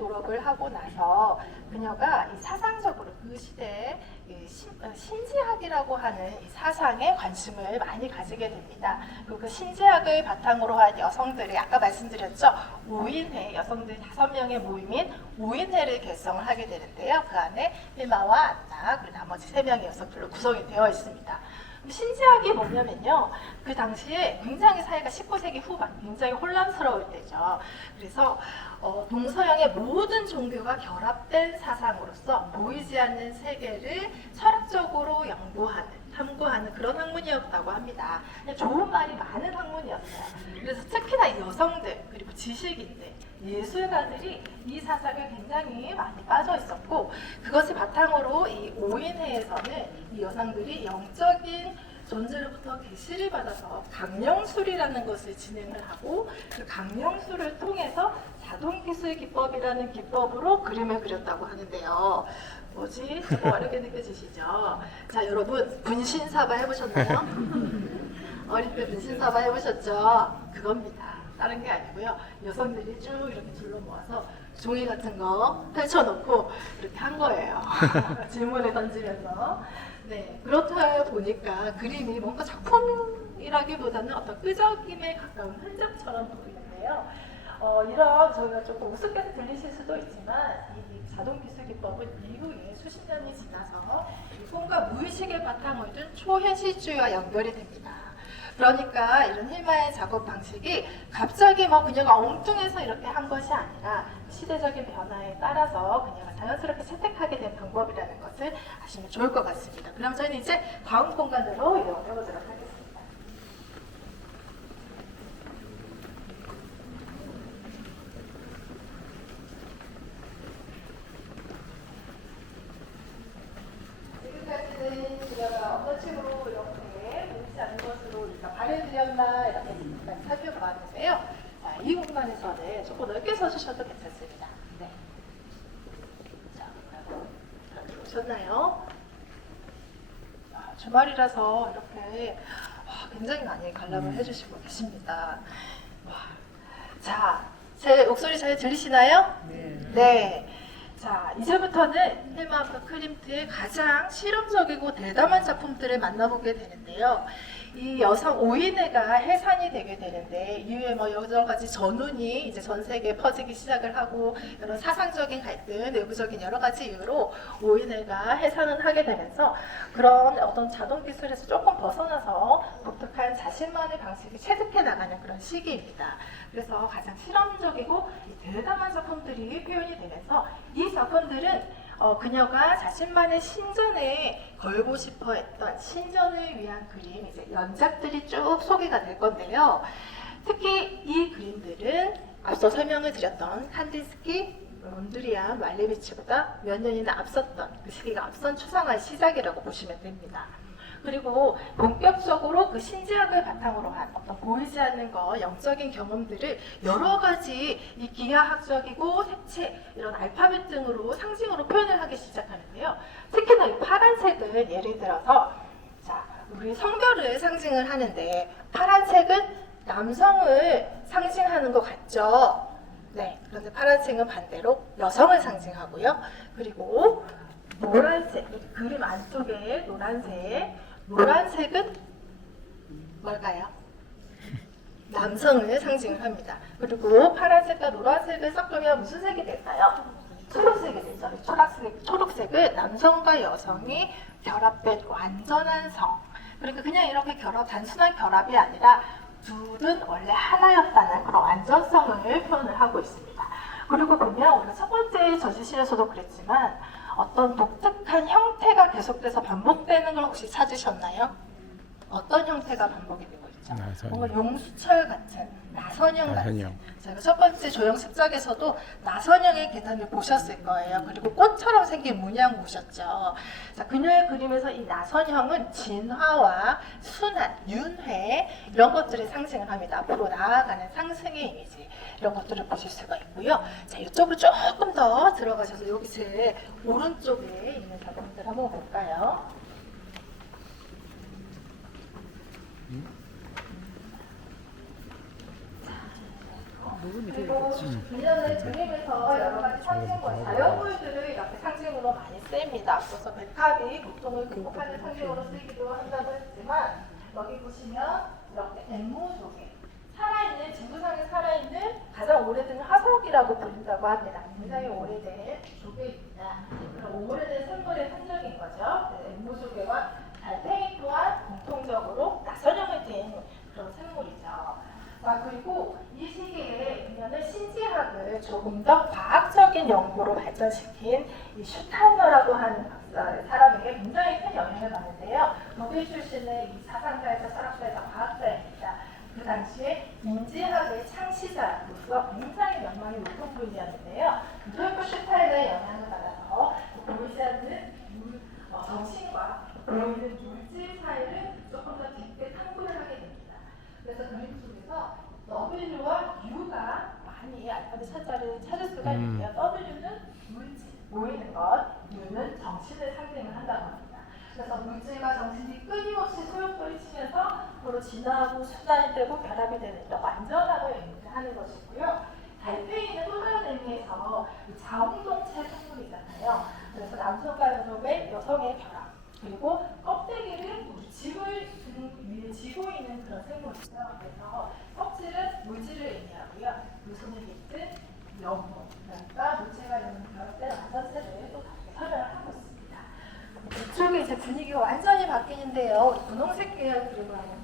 졸업을 하고 나서 그녀가 이 사상적으로 그 시대에 신지학이라고 하는 이 사상에 관심을 많이 가지게 됩니다. 그리고 그 신지학을 바탕으로 한 여성들이 아까 말씀드렸죠. 5인회, 여성들 5명의 모임인 5인회를 결성을 하게 되는데요. 그 안에 힐마와 안나 그리고 나머지 3명의 여성들로 구성이 되어 있습니다. 신지학이 뭐냐면요, 그 당시에 굉장히 사회가 19세기 후반 굉장히 혼란스러울 때죠. 그래서 동서양의 모든 종교가 결합된 사상으로서 보이지 않는 세계를 철학적으로 연구하는, 탐구하는 그런 학문이었다고 합니다. 좋은 말이 많은 학문이었어요. 그래서 특히나 여성들 그리고 지식인들, 예술가들이 이 사상에 굉장히 많이 빠져 있었고, 그것을 바탕으로 이 5인회에서는 이 여성들이 영적인 존재로부터 계시를 받아서 강령술이라는 것을 진행을 하고, 그 강령술을 통해서 자동기술 기법이라는 기법으로 그림을 그렸다고 하는데요. 뭐지? 조금 어렵게 느껴지시죠? 자, 여러분 분신사바 해보셨나요? 어릴 때 분신사바 해보셨죠? 그겁니다. 다른 게 아니고요. 여성들이 쭉 이렇게 둘러 모아서 종이 같은 거 펼쳐놓고 이렇게 한 거예요. 질문을 던지면서. 네, 그렇다 보니까 그림이 뭔가 작품이라기보다는 어떤 끄적임에 가까운 흔적처럼 보이는데요. 이런 저희가 조금 우습게 들리실 수도 있지만 이 자동기술 기법은 이후에 수십 년이 지나서 일본과 무의식의 바탕을 둔 초현실주의와 연결이 됩니다. 그러니까 이런 힐마의 작업 방식이 갑자기 그녀가 엉뚱해서 이렇게 한 것이 아니라 시대적인 변화에 따라서 그녀가 자연스럽게 채택하게 된 방법이라는 것을 아시면 좋을 것 같습니다. 그럼 저희는 이제 다음 공간으로 이동해 보도록 하겠습니다. 지금까지는 그녀가 어떤 식으로 이렇게 보이지 않는 것으로 우리가 발을 들였나 이렇게 살펴보았는데요. 자, 이 공간에서는 조금 넓게 서주셔도 괜찮습니다. 네. 자, 잘 들어오셨나요? 주말이라서 이렇게 굉장히 많이 관람을 해주시고 계십니다. 자, 제 목소리 잘 들리시나요? 네. 자, 이제부터는 힐마 클림트의 가장 실험적이고 대담한 작품들을 만나보게 되는데요. 이 여성 5인회가 해산이 되게 되는데 이후에 여러 가지 전운이 이제 전 세계에 퍼지기 시작을 하고 여러 사상적인 갈등, 내부적인 여러 가지 이유로 5인회가 해산을 하게 되면서 그런 어떤 자동 기술에서 조금 벗어나서 독특한 자신만의 방식을 체득해 나가는 그런 시기입니다. 그래서 가장 실험적이고 대담한 작품들이 표현이 되면서 이 작품들은 그녀가 자신만의 신전에 걸고 싶어 했던 신전을 위한 그림, 이제 연작들이 쭉 소개가 될 건데요. 특히 이 그림들은 앞서 설명을 드렸던 칸디스키, 몬드리안, 말레비치보다 몇 년이나 앞섰던 그 시기가 앞선 추상화의 시작이라고 보시면 됩니다. 그리고 본격적으로 그 신지학을 바탕으로 한 어떤 보이지 않는 영적인 경험들을 여러 가지 이 기하학적이고 색채, 이런 알파벳 등으로 상징으로 표현을 하기 시작하는데요. 특히나 이 파란색은 예를 들어서 자, 우리 성별을 상징을 하는데 파란색은 남성을 상징하는 것 같죠? 네, 그런데 파란색은 반대로 여성을 상징하고요. 그리고 노란색, 이 그림 안쪽에 노란색은 뭘까요? 남성을 상징을 합니다. 그리고 파란색과 노란색을 섞으면 무슨 색이 될까요? 초록색이 되죠. 초록색은 남성과 여성이 결합된 완전한 성. 그러니까 그냥 이렇게 단순한 결합이 아니라 둘은 원래 하나였다는 그런 완전성을 표현을 하고 있습니다. 그리고 보면 우리가 첫 번째 저지실에서도 그랬지만 어떤 독특한 형태가 계속돼서 반복되는 걸 혹시 찾으셨나요? 어떤 형태가 반복이 되고 있죠? 뭔가 용수철 같은, 나선형 같은. 제가 첫 번째 조형 습작에서도 나선형의 계단을 보셨을 거예요. 그리고 꽃처럼 생긴 문양 보셨죠? 자, 그녀의 그림에서 이 나선형은 진화와 순환, 윤회 이런 것들을 상징을 합니다. 앞으로 나아가는 상승의 이미지 이런 것들을 보실 수가 있고요. 자, 이쪽으로 조금 더 들어가셔서 여기 제 오른쪽에 있는 작품들 한번 볼까요? 그리고 그녀는 그림에서 여러 가지 상징물, 자연물들을 이렇게 상징으로 많이 쓰입니다. 그래서 백합이 고통을 극복하는 상징으로 쓰이기도 한다고 했지만 여기 보시면 이렇게 앵무 조개, 살아있는 지구상에 살아있는 가장 오래된 화석이라고 불린다고 합니다. 굉장히 오래된 조개입니다. 그럼 오래된 생물의 흔적인 거죠. 앵무 조개와 달팽이 또한 공통적으로 나선형을 띤 그런 생물이죠. 자, 그리고 이 시기에 보면은 신지학을 조금 더 과학적인 연구로 발전시킨 이 슈타이너라고 하는 사람에게 굉장히 큰 영향을 받는데요. 독일 출신의 이 사상가이자 철학자이자 과학자입니다. 그 당시에 인지학의 창시자로서 굉장히 명망이 높은 분이었는데요. 루돌프 슈타이너의 영향을 받아서 보이지 않는 정신과 보이는 물질 사이를 조금 더 깊게 탐구를 하게 됩니다. 그래서 그림 속에서 W와 U가 많이 알파벳 찾자를 찾을 수가 있는데요. W는 물질, 보이는 것, U는 정신을 상징을 한다고 합니다. 그래서 물질과 정신이 끊임없이 소용돌이 치면서 서로 진화하고 순환이 되고 결합이 되는 이런 완전함을 의미하는 것이고요. 달팽이는 또 다른 의미에서 자웅동체 생물이잖아요. 그래서 남성과 여성의 결합, 그리고 껍데기를 집을 위에 지고 있는 그런 생물이죠. 그래서 껍질은 물질을 의미하고요. 그 손에 깃든 영혼, 그러니까 물질과 영혼이 결합된 완전체를 또 다르게 설명을 하고 있습니다. 이쪽에 이제 분위기가 완전히 바뀌는데요. 분홍색 계열 그림을 한번